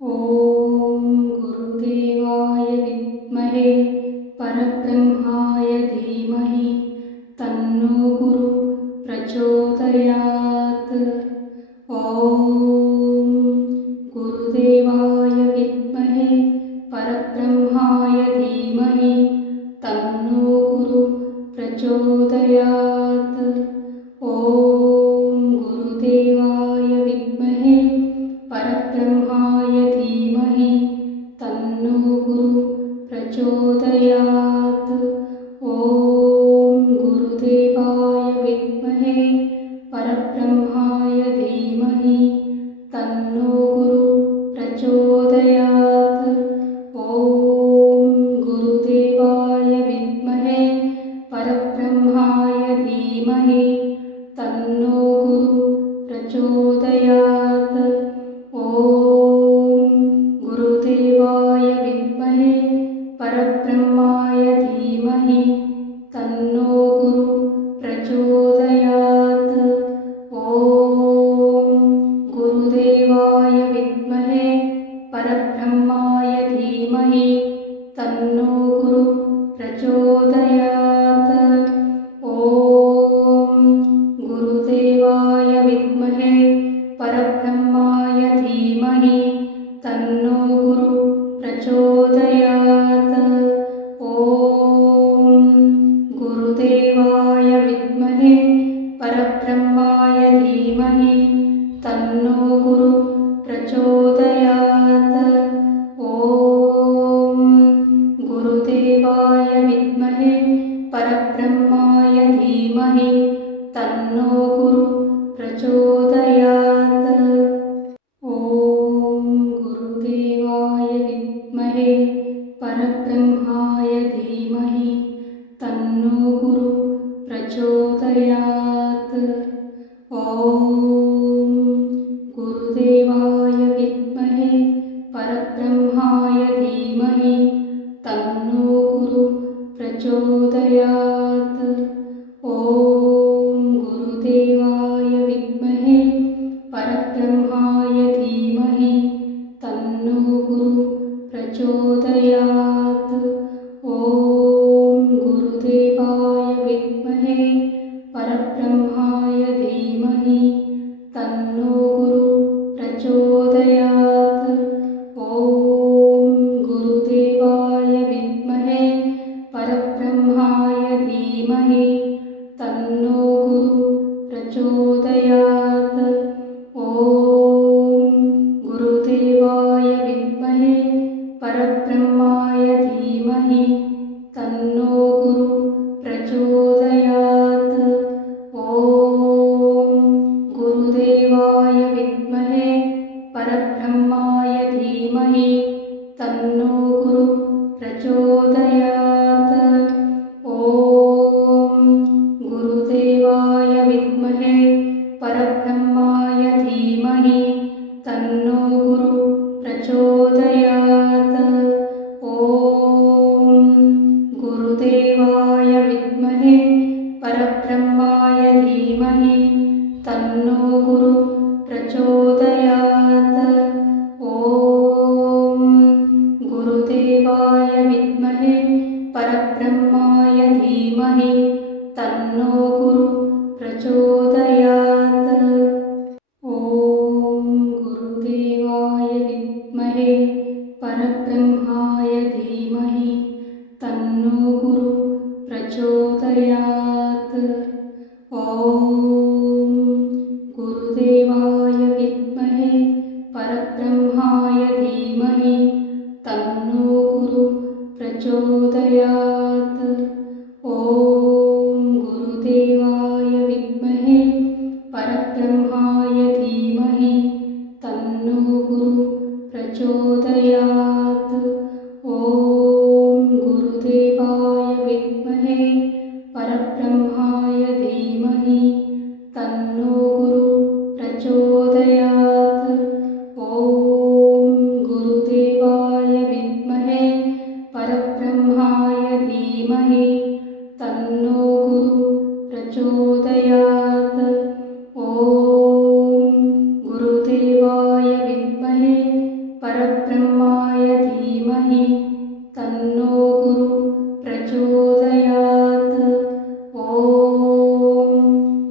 ॐ गुरुदेवाय विद्महे परब्रह्माय धीमहि तन्नो गुरु प्रचोदयात्। ॐ गुरुदेवाय विद्महे परब्रह्माय धीमहि तन्नो गुरु प्रचोदयात्। ॐ गुरुदेवाय विद्महे परब्रह्माय धीमहि तन्नो गुरु प्रचोदयात्। ॐ गुरुदेवाय विद्महे परब्रह्माय धीमहि तन्नो गुरु प्रचोदयात्। ॐ गुरुदेवाय विद्महे परब्रह्माय धीमहि तन्नो गुरु प्रचोदयात्। ॐ गुरुदेवाय विद्महे परब्रह्माय धीमहि तन्नो गुरु प्रचोदयात्। ॐ गुरुदेवाय विद्महे परब्रह्माय धीमहि तन्नो गुरु प्रचोदयात्। ॐ गुरुदेवाय विद्महे परब्रह्माय धीमहि तन्नो गुरु प्रचोदयात्। ॐ गुरुदेवाय विद्महे परब्रह्माय धीमहि तन्नो गुरु प्रचोदयात्। ॐ गुरुदेवाय विद्महे परब्रह्माय धीमहि तन्नो गुरु प्रचोदयात्। ॐ गुरुदेवाय विद्महे परब्रह्माय धीमहि तन्नो गुरु प्रचोदयात्। ॐ गुरुदेवाय विद्महे परब्रह्माय धीमहि तन्नो गुरु प्रचोदयात्। ॐ गुरुदेवाय विद्महे परब्रह्माय धीमहि तन्नो गुरु प्रचोदयात्। ॐ गुरुदेवाय विद्महे परब्रह्माय धीमहि तन्नो गुरु प्रचोदयात्। ॐ गुरुदेवाय विद्महे परब्रह्माय धीमहि तन्नो गुरु प्रचोदयात्। ॐ गुरुदेवाय विद्महे परब्रह्माय धीमहि तन्नो गुरु प्रचोदयात्। ॐ गुरुदेवाय विद्महे परब्रह्माय धीमहि तन्नो गुरु प्रचोदयात्। ॐ गुरुदेवाय विद्महे परब्रह्माय धीमहि तन्नो गुरु प्रचोदयात्। ॐ गुरुदेवाय विद्महे परब्रह्माय धीमहि तन्नो गुरु प्रचोदयात्। ॐ गुरुदेवाय विद्महे परब्रह्माय धीमहि तन्नो गुरु प्रचोदयात्। ॐ गुरुदेवाय विद्महे परब्रह्माय धीमहि तन्नो गुरु प्रचोदयात्। ॐ गुरुदेवाय विद्महे परब्रह्माय धीमहि तन्नो गुरु प्रचोदयात्। ॐ गुरुदेवाय विद्महे परब्रह्माय धीमहि तन्नो गुरु प्रचोदयात्। ॐ गुरुदेवाय विद्महे परब्रह्माय धीमहि तन्नो गुरु प्रचोदयात्। ॐ गुरुदेवाय विद्महे परब्रह्माय धीमहि तन्नो गुरु प्रचोदयात्। ॐ गुरुदेवाय विद्महे परब्रह्माय धीमहि तन्नो गुरु प्रचोदयात्। ॐ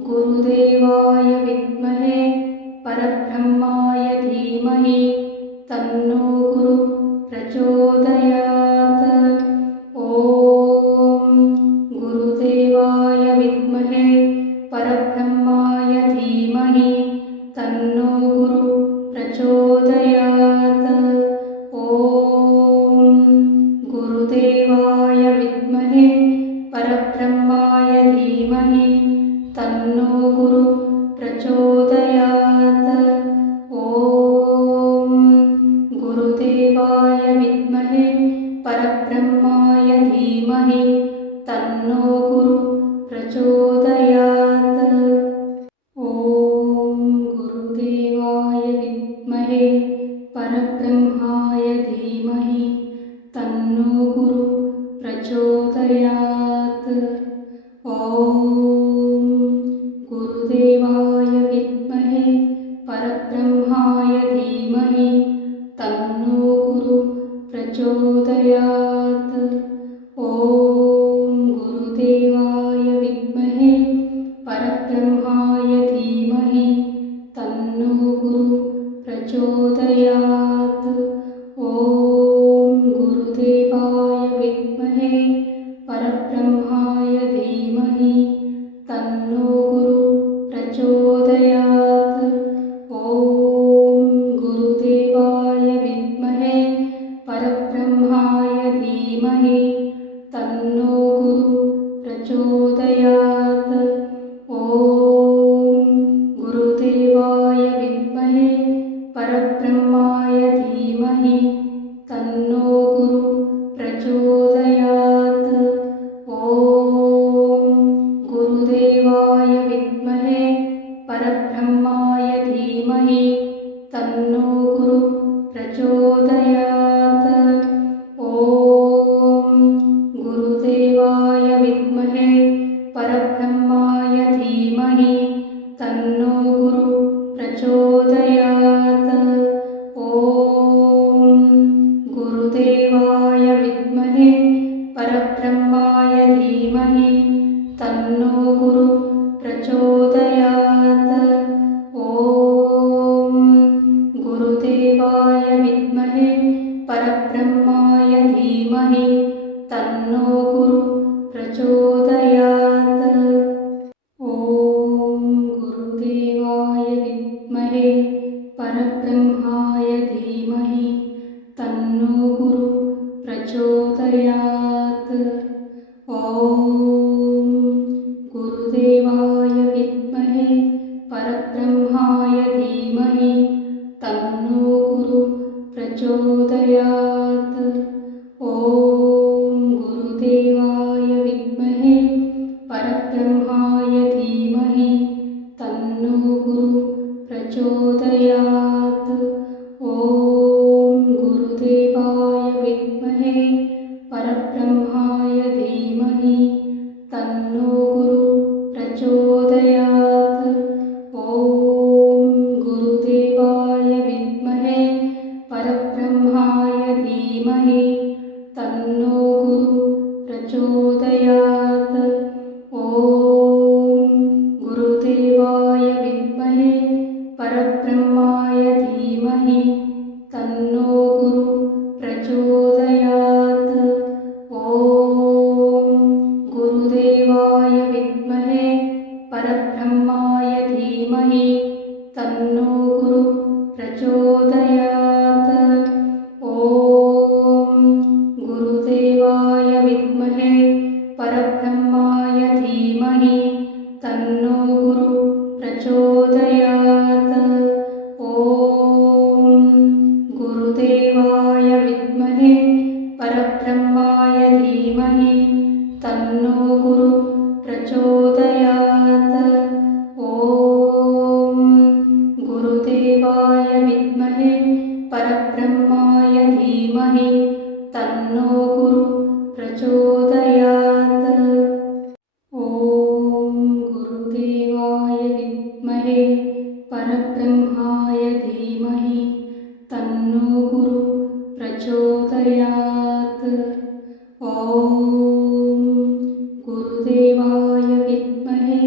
गुरुदेवाय विद्महे परब्रह्माय धीमहि तन्नो गुरु प्रचोदयात्। ॐ गुरुदेवाय विद्महे परब्रह्माय धीमहि तन्नो गुरु प्रचोदयात्। ॐ गुरुदेवाय विद्महे परब्रह्माय धीमहि तन्नो गुरु प्रचोदयात्। ॐ गुरुदेवाय विद्महे परब्रह्माय धीमहि तन्नो गुरु प्रचोदयात्। ॐ गुरुदेवाय विद्महे परब्रह्माय धीमहि तन्नो गुरु प्रचोदयात्। ॐ गुरुदेवाय विद्महे परब्रह्माय धीमहि तन्नो गुरु प्रचोदयात्। ॐ गुरुदेवाय विद्महे परब्रह्माय धीमहि तन्नो गुरु प्रचोदयात्। ॐ गुरुदेवाय विद्महे परब्रह्माय धीमहि तन्नो गुरु प्रचोदयात्। ॐ गुरुदेवाय विद्महे परब्रह्माय धीमहि तन्नो गुरु प्रचोदयात्। ॐ गुरुदेवाय विद्महे परब्रह्माय धीमहि तन्नो गुरु प्रचोदयात्। ॐ गुरुदेवाय विद्महे परब्रह्माय धीमहि तन्नो गुरु प्रचोदयात्। ॐ गुरुदेवाय विद्महे परब्रह्माय धीमहि तन्नो गुरु प्रचोदयात्। ॐ गुरुदेवाय विद्महे परब्रह्माय धीमहि तन्नो गुरु प्रचोदयात्। ॐ गुरुदेवाय विद्महे परब्रह्माय धीमहि तन्नो गुरु प्रचोदयात्। ॐ गुरुदेवाय विद्महे परब्रह्माय धीमहि तन्नो गुरु प्रचोदयात्। ॐ गुरुदेवाय विद्महे परब्रह्माय धीमहि तन्नो गुरु प्रचोदयात्। ॐ गुरुदेवाय विद्महे परब्रह्माय धीमहि तन्नो गुरु प्रचोदयात्। ॐ गुरुदेवाय विद्महे परब्रह्माय धीमहि तन्नो गुरु प्रचोदयात्। ॐ गुरुदेवाय विद्महे परब्रह्माय धीमहि तन्नो गुरु प्रचोदयात्। ॐ गुरुदेवाय विद्महे परब्रह्माय धीमहि तन्नो गुरु प्रचोदयात्। ॐ गुरुदेवाय विद्महे परब्रह्माय धीमहि तन्नो गुरु प्रचोदयात्। ॐ गुरुदेवाय विद्महे परब्रह्माय धीमहि तन्नो गुरु प्रचोदयात्। ॐ गुरुदेवाय विद्महे परब्रह्माय धीमहि तन्नो गुरु प्रचोदयात्। ॐ गुरुदेवाय विद्महे परब्रह्माय धीमहि तन्नो गुरु प्रचोदयात्। ॐ गुरुदेवाय विद्महे परब्रह्माय धीमहि तन्नो गुरु प्रचोदयात्। ॐ गुरुदेवाय विद्महे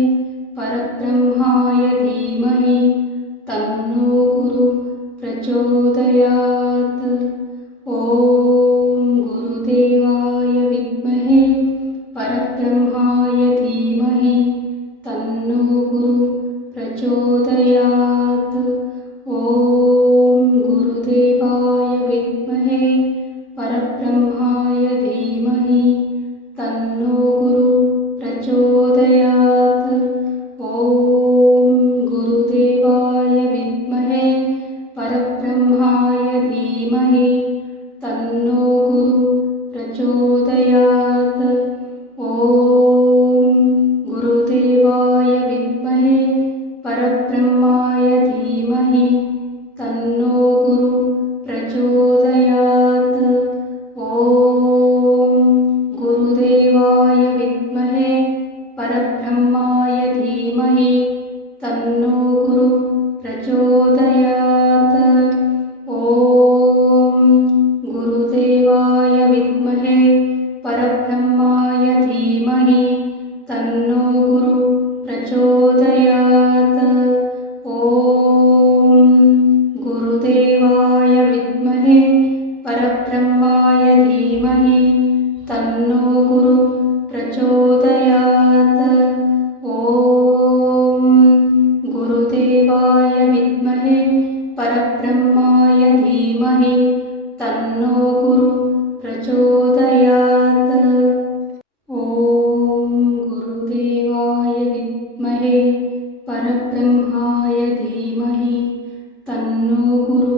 परब्रह्माय धीमहि तन्नो गुरु प्रचोदयात्। ॐ गुरुदेवाय विद्महे परब्रह्माय धीमहि तन्नो गुरु प्रचोदयात्। ॐ गुरुदेवाय विद्महे परब्रह्माय धीमहि तन्नो गुरु प्रचोदयात्। ॐ गुरुदेवाय विद्महे परब्रह्माय धीमहि तन्नो गुरु प्रचोदयात्। ॐ गुरुदेवाय विद्महे परब्रह्माय धीमहि तन्नो गुरु प्रचोदयात्। ॐ गुरुदेवाय विद्महे परब्रह्माय धीमहि तन्नो गुरु प्रचोदयात्। ॐ गुरुदेवाय विद्महे परब्रह्माय धीमहि तन्नो गुरु प्रचोदयात्। ॐ गुरुदेवाय विद्महे परब्रह्माय धीमहि तन्नो गुरु प्रचोदयात्। ॐ गुरुदेवाय विद्महे परब्रह्माय धीमहि तन्नो गुरु प्रचोदयात्। ॐ गुरुदेवाय विद्महे परब्रह्माय धीमहि तन्नो गुरु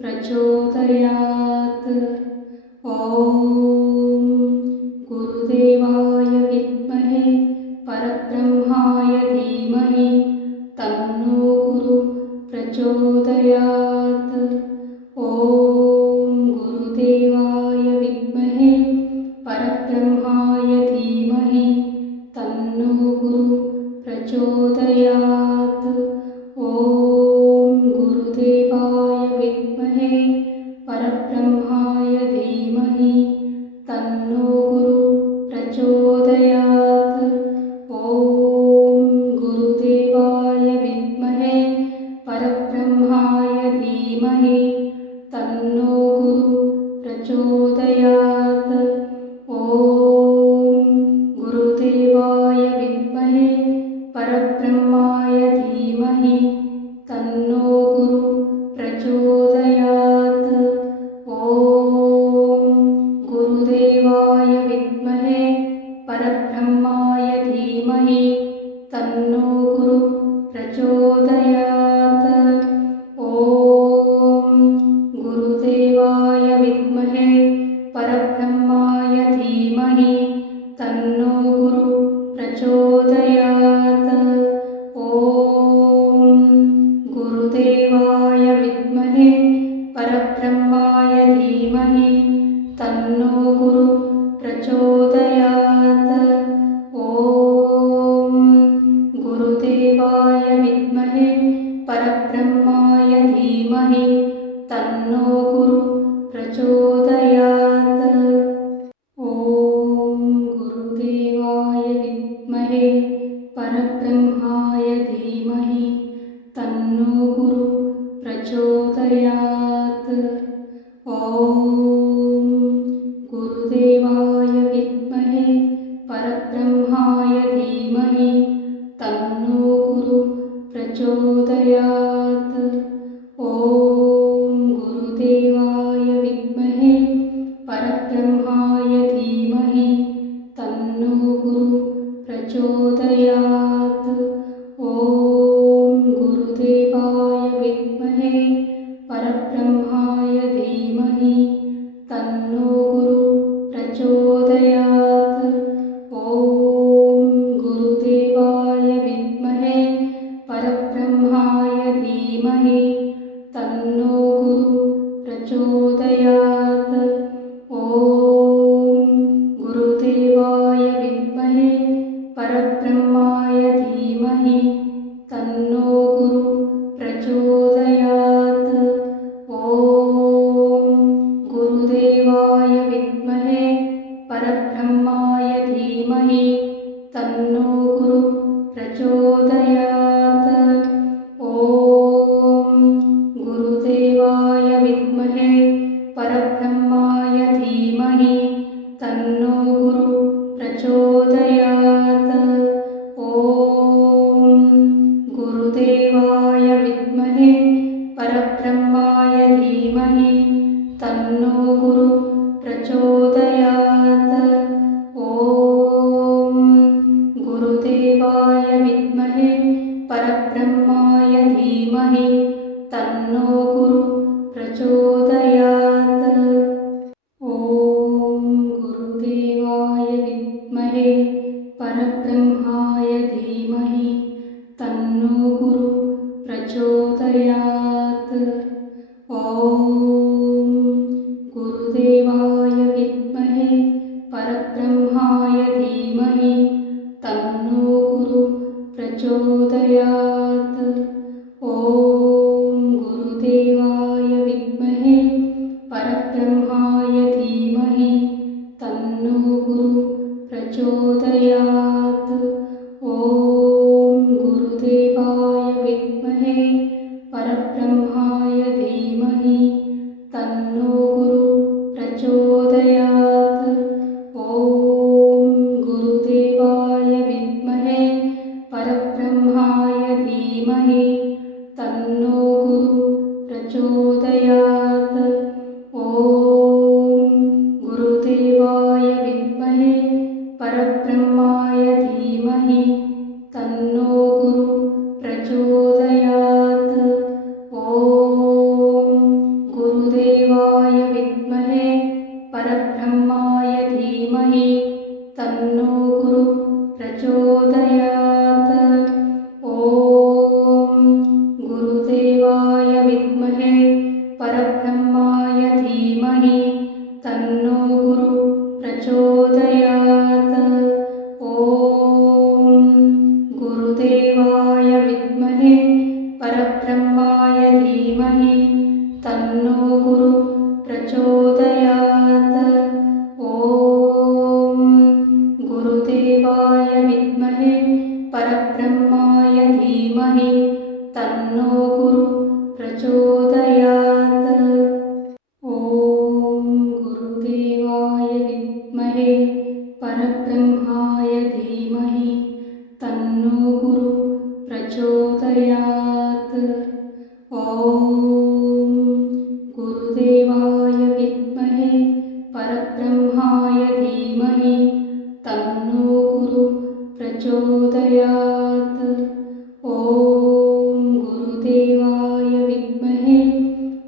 प्रचोदयात्। ॐ गुरुदेवाय विद्महे परब्रह्माय धीमहि तन्नो गुरु प्रचोदयात्। ॐ गुरुदेवाय विद्महे परब्रह्माय धीमहि तन्नो गुरु प्रचोदयात्। ॐ गुरुदेवाय विद्महे परब्रह्माय धीमहि तन्नो गुरु प्रचोदयात्। ॐ गुरुदेवाय विद्महे परब्रह्माय धीमहि तन्नो गुरु प्रचोदयात्। ॐ गुरुदेवाय विद्महे परब्रह्माय धीमहि तन्नो गुरु प्रचोदयात्। ॐ गुरुदेवाय विद्महे परब्रह्माय धीमहि तन्नो गुरु प्रचोदयात्। ॐ गुरुदेवाय विद्महे परब्रह्माय धीमहि तन्नो गुरु प्रचोदयात्। ॐ गुरुदेवाय विद्महे परब्रह्माय धीमहि तन्नो गुरु प्रचोदयात्। ॐ गुरुदेवाय विद्महे परब्रह्माय धीमहि तन्नो गुरु प्रचोदयात्। ॐ गुरुदेवाय विद्महे परब्रह्माय धीमहि तन्नो गुरु प्रचोदयात्। ॐ गुरुदेवाय विद्महे परब्रह्माय धीमहि तन्नो गुरु प्रचोदयात्। ॐ गुरुदेवाय विद्महे परब्रह्माय धीमहि तन्नो गुरु प्रचोदयात्। ॐ गुरुदेवाय विद्महे परब्रह्माय धीमहि तन्नो गुरु प्रचोदयात्। ॐ गुरुदेवाय विद्महे परब्रह्माय धीमहि तन्नो गुरु प्रचोदयात्। ॐ गुरुदेवाय विद्महे परब्रह्माय धीमहि तन्नो गुरु प्रचोदयात्। ॐ गुरुदेवाय परब्रह्माय धीमहि तन्नो गुरु प्रचोदयात्। ॐ गुरुदेवाय विद्महे परब्रह्माय धीमहि तन्नो गुरु प्रचोदयात्। ॐ गुरुदेवाय विद्महे परब्रह्माय धीमहि तन्नो गुरु प्रचोदयात्। ॐ गुरुदेवाय विद्महे परब्रह्माय धीमहि तन्नो गुरु प्रचोदयात्। ॐ गुरुदेवाय विद्महे परब्रह्माय धीमहि तन्नो गुरु प्रचोदयात्। ॐ गुरुदेवाय विद्महे परब्रह्माय धीमहि तन्नो गुरु प्रचोदयात्। ॐ गुरुदेवाय विद्महे परब्रह्माय धीमहि तन्नो गुरु प्रचोदयात्। ॐ गुरुदेवाय विद्महे परब्रह्माय धीमहि तन्नो गुरु प्रचोदयात्। ॐ गुरुदेवाय विद्महे परब्रह्माय धीमहि तन्नो गुरु प्रचोदयात्। ॐ गुरुदेवाय विद्महे परब्रह्माय धीमहि तन्नो गुरु प्रचोदयात्। ॐ गुरुदेवाय विद्महे परब्रह्माय धीमहि तन्नो गुरु प्रचोदयात्। ॐ गुरुदेवाय विद्महे परब्रह्माय धीमहि तन्नो गुरु प्रचोदयात्। ॐ गुरुदेवाय विद्महे परब्रह्माय धीमहि तन्नो गुरु प्रचोदयात्। ॐ गुरुदेवाय विद्महे परब्रह्माय धीमहि तन्नो गुरु प्रचोदयात्। ॐ गुरुदेवाय विद्महे परब्रह्माय धीमहि तन्नो गुरु प्रचोदयात्। ॐ गुरुदेवाय विद्महे परब्रह्माय धीमहि तन्नो गुरु प्रचोदयात्। ॐ गुरुदेवाय विद्महे परब्रह्माय धीमहि तन्नो गुरु प्रचोदयात्। ॐ गुरुदेवाय विद्महे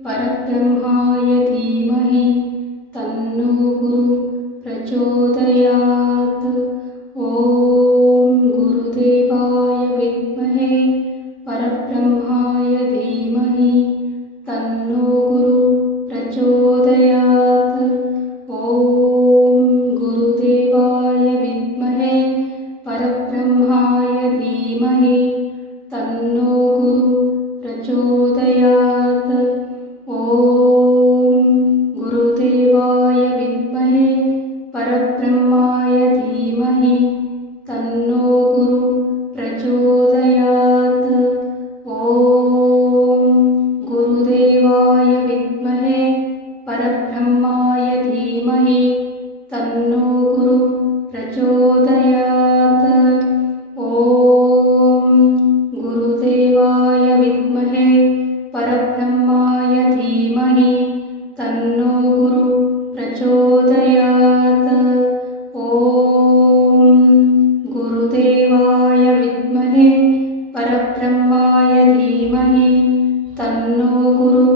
परब्रह्माय धीमहि तन्नो गुरु प्रचोदयात्। ॐ गुरुदेवाय विद्महे परब्रह्माय धीमहि तन्नो गुरु प्रचोदयात्। ॐ गुरुदेवाय विद्महे परब्रह्माय धीमहि तन्नो गुरु प्रचोदयात्। ॐ गुरुदेवाय विद्महे परब्रह्माय धीमहि तन्नो गुरु प्रचोदयात्। ॐ गुरुदेवाय विद्महे परब्रह्माय धीमहि तन्नो गुरु प्रचोदयात्। ॐ गुरुदेवाय विद्महे परब्रह्माय धीमहि तन्नो गुरु प्रचोदयात्। ॐ गुरुदेवाय विद्महे परब्रह्माय धीमहि तन्नो गुरु प्रचोदयात्। ॐ गुरुदेवाय विद्महे परब्रह्माय धीमहि तन्नो गुरु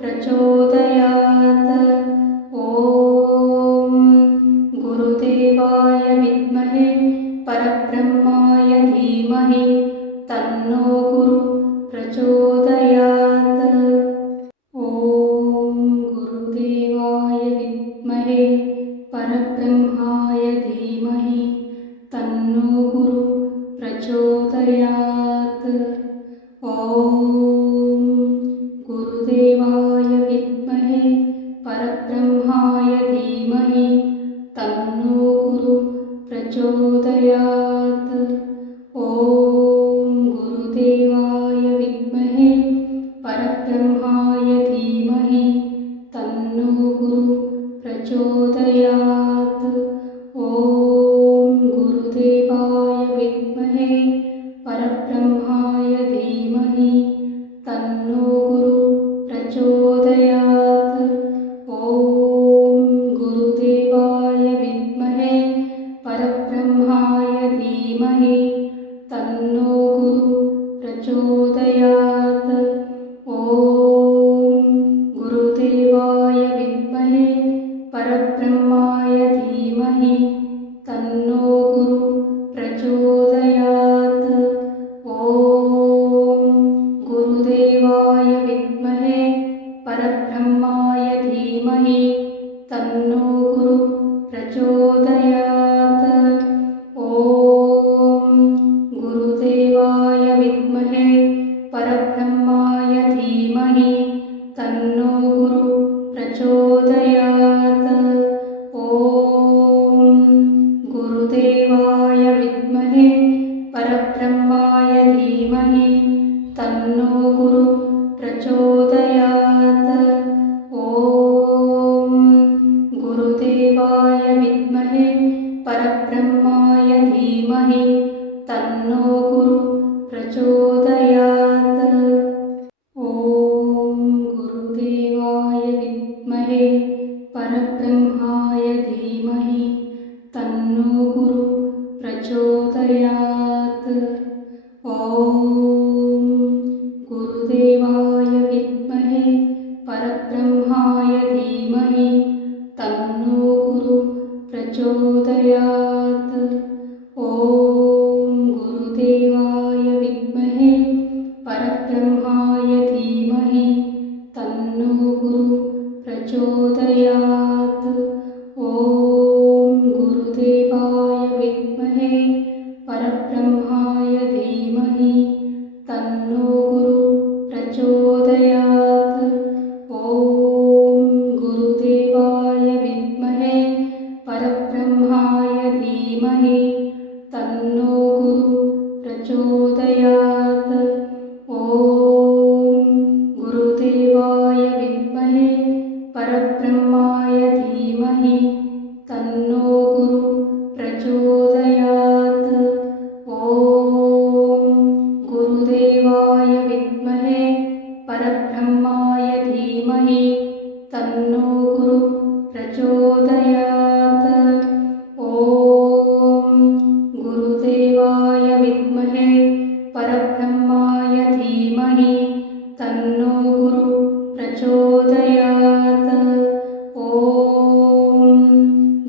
प्रचोदयात्। ॐ गुरुदेवाय विद्महे परब्रह्माय धीमहि तन्नो गुरु प्रचोदयात्। ॐ गुरुदेवाय विद्महे परब्रह्माय धीमहि तन्नो गुरु प्रचोदयात्। ॐ गुरुदेवाय विद्महे परब्रह्माय धीमहि तन्नो गुरु प्रचोदयात्। ॐ गुरुदेवाय विद्महे परब्रह्माय धीमहि तन्नो गुरु प्रचोदयात्। ॐ गुरुदेवाय विद्महे परब्रह्माय धीमहि तन्नो गुरु प्रचोदयात्। ॐ गुरुदेवाय विद्महे परब्रह्माय धीमहि तन्नो गुरु प्रचोदयात्। ॐ गुरुदेवाय विद्महे परब्रह्माय धीमहि तन्नो गुरु प्रचोदयात्। ॐ गुरुदेवाय विद्महे परब्रह्माय धीमहि तन्नो गुरु प्रचोदयात्। ॐ गुरुदेवाय विद्महे परब्रह्माय धीमहि तन्नो गुरु प्रचोदयात्। ॐ गुरुदेवाय विद्महे परब्रह्माय धीमहि तन्नो गुरु प्रचोदयात्। ॐ गुरुदेवाय विद्महे परब्रह्माय धीमहि तन्नो गुरु प्रचोदयात्। ॐ गुरुदेवाय विद्महे परब्रह्माय धीमहि तन्नो गुरु प्रचोदयात्। ॐ गुरुदेवाय विद्महे परब्रह्माय धीमहि तन्नो गुरु प्रचोदयात्। ॐ गुरुदेवाय विद्महे परब्रह्माय धीमहि तन्नो गुरु प्रचोदयात्। ॐ गुरुदेवाय विद्महे परब्रह्माय धीमहि तन्नो गुरु प्रचोदयात्। ॐ गुरुदेवाय विद्महे परब्रह्माय धीमहि तन्नो गुरु प्रचोदयात्। ॐ गुरुदेवाय विद्महे परब्रह्माय धीमहि तन्नो गुरु प्रचोदयात्। ॐ गुरुदेवाय विद्महे परब्रह्माय धीमहि तन्नो गुरु प्रचोदयात्। ॐ गुरुदेवाय विद्महे परब्रह्माय धीमहि तन्नो गुरु प्रचोदयात्। ॐ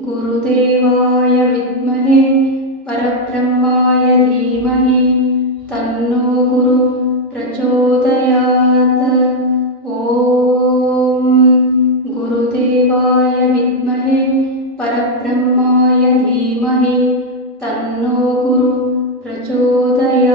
गुरुदेवाय विद्महे परब्रह्माय धीमहि तन्नो गुरु प्रचोदयात्। ॐ गुरुदेवाय विद्महे परब्रह्माय धीमहि तन्नो गुरु प्रचोदयात्।